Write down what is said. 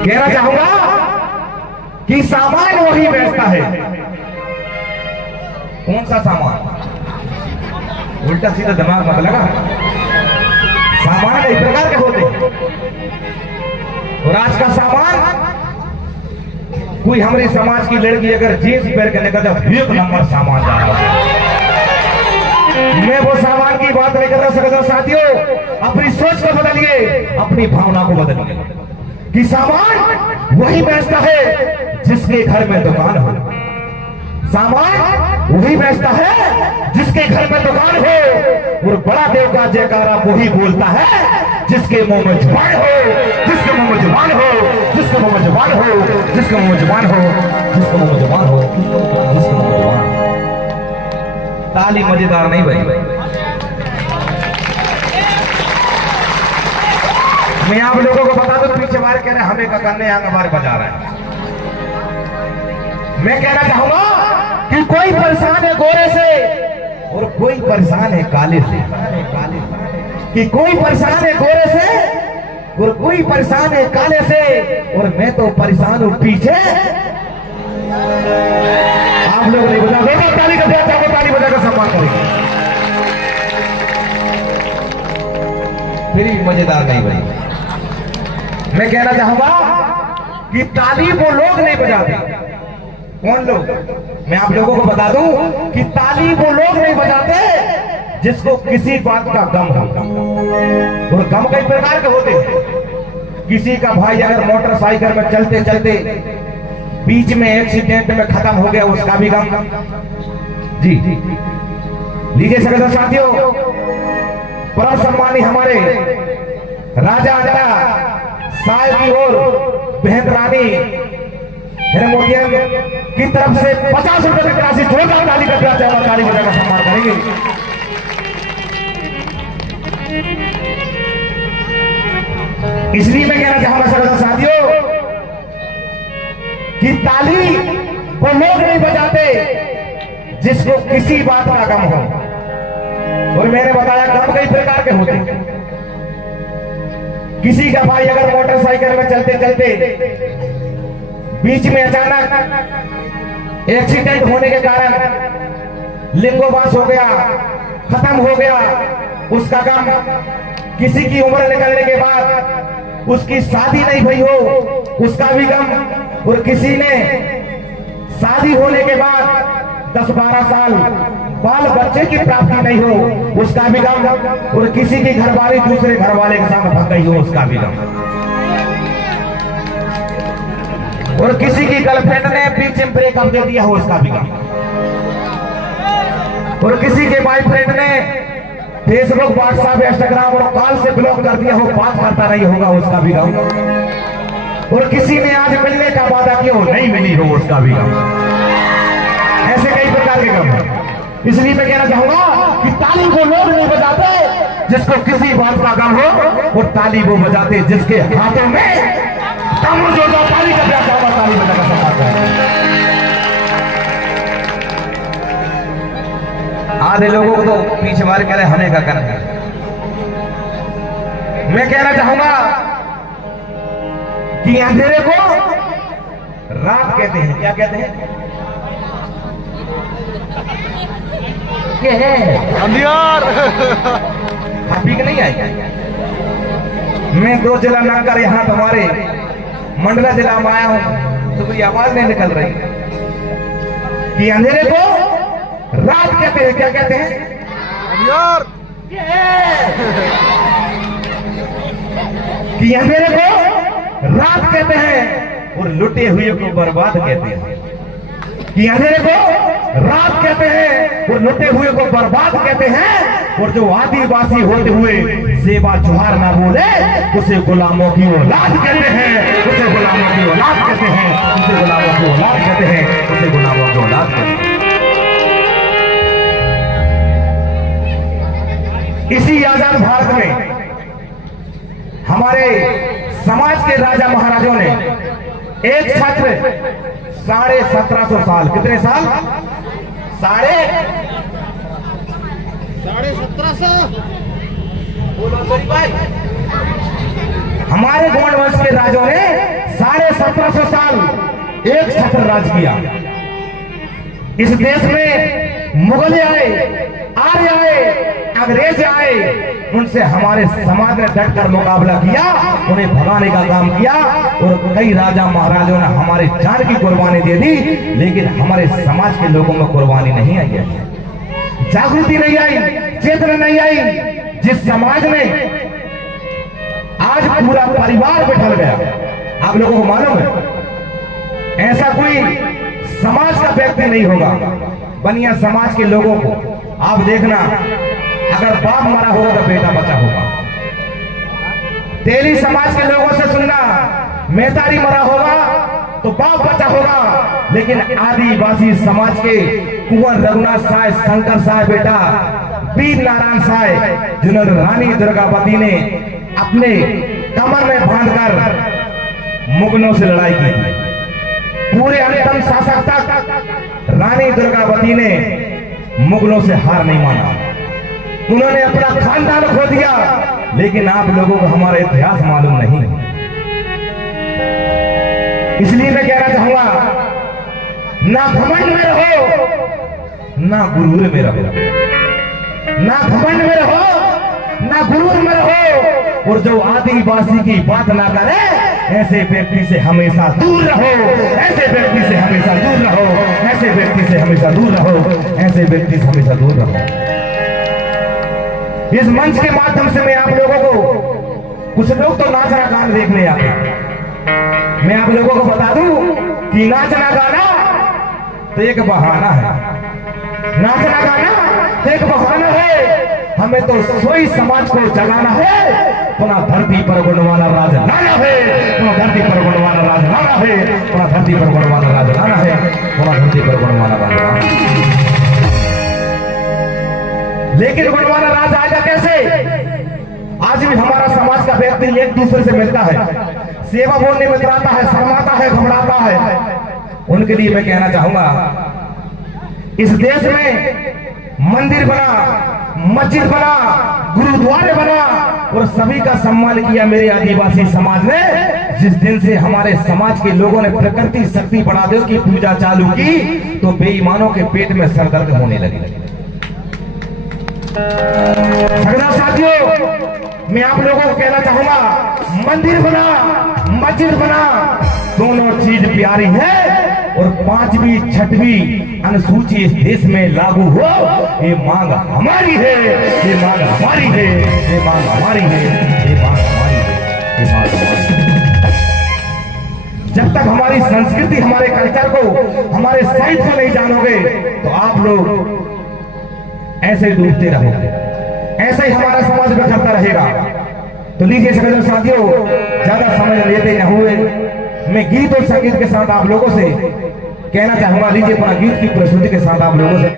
कहना चाहूंगा कि सामान वही बेचता है। कौन सा सामान? उल्टा सीधा दिमाग मत लगा। सामान कई प्रकार के होते हैं और आज का सामान, कोई हमारे समाज की लड़की अगर जींस पहन के निकल जाए, एक नंबर सामान जा रहा है। मैं वो सामान की बात नहीं कर सकता साथियों। अपनी सोच को बदलिए, अपनी भावना को बदलिए कि सामान वही बेचता है जिसके घर में दुकान हो। सामान वही बेचता है जिसके घर में दुकान हो। और बड़ा देव का जयकारा वही बोलता है जिसके मुंह में जुबान हो, जिसके मुंह में जुबान हो, जिसके मुंह में जुबान हो, जिसके मुंह में जुबान हो, जिसके मुंह में जुबान हो, जिसके मुंह में जुबान हो। ताली मजेदार नहीं भाई। मैं आप लोगों को बता दूं, पीछे बार कह रहे हमें का करने आगे बार बजा रहा है। मैं कहना चाहूंगा कि कोई परेशान है गोरे से और कोई परेशान है काले से। कि कोई परेशान है गोरे से और कोई परेशान है काले से, और मैं तो परेशान हूं पीछे। आप लोग नहीं बजा, दोनों ताली का दिया, चाहो ताली बजाकर सम्मान करेंगे। फिर भी मजेदार नहीं भाई। मैं कहना चाहूंगा कि ताली वो लोग नहीं बजाते। कौन लोग? मैं आप लोगों को बता दूं कि ताली वो लोग नहीं बजाते जिसको किसी बात का गम हो। और गम कई प्रकार के होते हैं। किसी का भाई अगर मोटरसाइकिल में चलते चलते बीच में एक्सीडेंट में खत्म हो गया, उसका भी गम। जी लीजिए सगल साथियों, बड़ा सम्मानी हमारे राजा अंडा साहब की और बहन रानी हिरमोदियन की तरफ से 50 रुपए की राशि जोरदार ताली का ताली बजाकर सम्मान करेंगे। इसलिए मैं कहना चाहूंगा सगल साथियों कि ताली वो लोग नहीं बजाते जिसको किसी बात का गम हो। और मैंने बताया गम कई प्रकार के होते हैं। किसी का भाई अगर मोटरसाइकिल में चलते चलते बीच में अचानक एक्सीडेंट होने के कारण लिंगोबास हो गया, खत्म हो गया, उसका गम। किसी की उम्र निकलने के बाद उसकी शादी नहीं हुई हो, उसका भी गम। और किसी ने शादी होने के बाद 10-12 साल बाल बच्चे की प्राप्ति नहीं हो, उसका भी गम। और किसी की घरवाली दूसरे घरवाले के साथ भाग गई हो, उसका भी गम। और किसी की गर्लफ्रेंड ने बीच में ब्रेकअप दे दिया हो, उसका भी गम। और किसी के बॉयफ्रेंड ने फेसबुक, व्हाट्सएप, इंस्टाग्राम और कॉल से ब्लॉक कर दिया हो, बात करता नहीं होगा, उसका भी गम। और किसी ने आज मिलने का वादा किया हो, नहीं मिली हो, उसका भी गम। ऐसे कई प्रकार के गम है। इसलिए मैं कहना चाहूंगा कि ताली वो लोग नहीं बजाते जिसको किसी बात का गम हो, और ताली वो बजाते जिसके हाथों में ताली का प्यार चाहूंगा, ताली बजाकर सम्मान करें। आधे लोगों को तो पीछे मार कह रहे हमें का करना है। मैं कहना चाहूंगा कि अंधेरे को रात कहते हैं। क्या कहते हैं? क्या है? अंधियार। अभी के नहीं आई। मैं 2 जिला नंगर यहाँ तुम्हारे मंडला जिला में आया हूं, तो कोई आवाज नहीं निकल रही कि अंधेरे को रात कहते हैं। क्या कहते हैं? अंधियार। कि अंधेरे को रात कहते हैं और लुटे हुए को बर्बाद कहते हैं। कि अंधेरे को रात कहते हैं और लुटे हुए को बर्बाद कहते हैं। और जो आदिवासी होते हुए सेवा जुहार ना बोले, उसे गुलामों की औलाद कहते हैं। उसे गुलामों की औलाद कहते हैं। उसे गुलामों की औलाद कहते हैं। उसे गुलामों की औलाद कहते हैं। इसी आजाद भारत में हमारे समाज के राजा महाराजों ने एक छत्र 1750 साल, कितने साल? 1750। बोलो भाई। हमारे गोंड वंश के राजाओं ने 1700 साल एक छत्र राज किया। इस देश में मुगल आए, आर्य आए, अंग्रेज आए, उनसे हमारे समाज ने डटकर मुकाबला किया, उन्हें भगाने का काम किया और कई राजा महाराजों ने हमारे जान की कुर्बानी दे दी, लेकिन हमारे समाज के लोगों में कुर्बानी नहीं आई है, जागृति नहीं आई, चेतना नहीं आई। जिस समाज में आज पूरा परिवार बैठल गया, आप लोगों को मालूम है ऐसा कोई समाज का व्यक्ति नहीं होगा, बनिया समाज के लोगों को आप देखना, अगर बाप मरा होगा तो बेटा बचा होगा। तेली समाज के लोगों से सुनना, मेहतारी मरा होगा तो बाप बचा होगा, लेकिन आदिवासी समाज के कुंवर रघुनाथ साय, शंकर साय बेटा वीर नारायण साय, जिन्होंने रानी दुर्गावती ने अपने कमर में बांधकर मुगलों से लड़ाई की थी, पूरे अंतिम शासक तक रानी दुर्गावती ने मुगलों से हार नहीं माना, उन्होंने अपना खानदान खो दिया, लेकिन आप लोगों को हमारा इतिहास मालूम नहीं। इसलिए मैं कहना चाहूंगा, ना घमंड में रहो, ना गुरूर में रहो, ना घमंड में रहो, ना गुरूर में रहो, और जो आदिवासी की बात ना करे ऐसे व्यक्ति से हमेशा दूर रहो, ऐसे व्यक्ति से हमेशा दूर रहो, ऐसे व्यक्ति से हमेशा दूर रहो, ऐसे व्यक्ति से हमेशा दूर रहो। इस मंच के माध्यम से मैं आप लोगों को, कुछ लोग तो नाचना गाना देखने आते हैं, मैं आप लोगों को बता दूं कि नाचना गाना तो एक बहाना है, नाचना गाना तो एक बहाना है, हमें तो सोई समाज को जगाना है, पुनः धरती पर गुणवाना राज लाना है, पुनः धरती पर गुणवाना राज लाना है, पुनः धरती पर गुणवाना राज लाना है, पुनः धरती पर गुणवाना राज लाना है। लेकिन गुणवाना राज आएगा कैसे? आज भी हमारा समाज का व्यक्ति एक दूसरे से मिलता है, सेवा बोलने में डराता है, शर्माता है, घबराता है। उनके लिए मैं कहना चाहूंगा, इस देश में मंदिर बना, मस्जिद बना, गुरुद्वारे बना और सभी का सम्मान किया मेरे आदिवासी समाज ने। जिस दिन से हमारे समाज के लोगों ने प्रकृति शक्ति बढ़ादेव की पूजा चालू की तो बेईमानों के पेट में सरदर्द होने लगी। साथियों, मैं आप लोगों को कहना चाहूंगा, मंदिर बना, मस्जिद बना, दोनों चीज प्यारी है और 5वीं 6वीं अनुसूची इस देश में लागू हो, ये मांग हमारी है, ये मांग हमारी है, ये मांग हमारी है, ये मांग हमारी है, ये मांग हमारी है। जब तक हमारी संस्कृति, हमारे कल्चर को, हमारे साहित्य को नहीं जानोगे तो आप लोग ऐसे डूबते रहोगे, ऐसा ही हमारा समाज में करता रहेगा। तो लीजिए सभी साथियों, ज्यादा समय लेते न हुए मैं गीत और संगीत के साथ आप लोगों से कहना चाहूंगा, लीजिए अपना गीत की प्रस्तुति के साथ आप लोगों से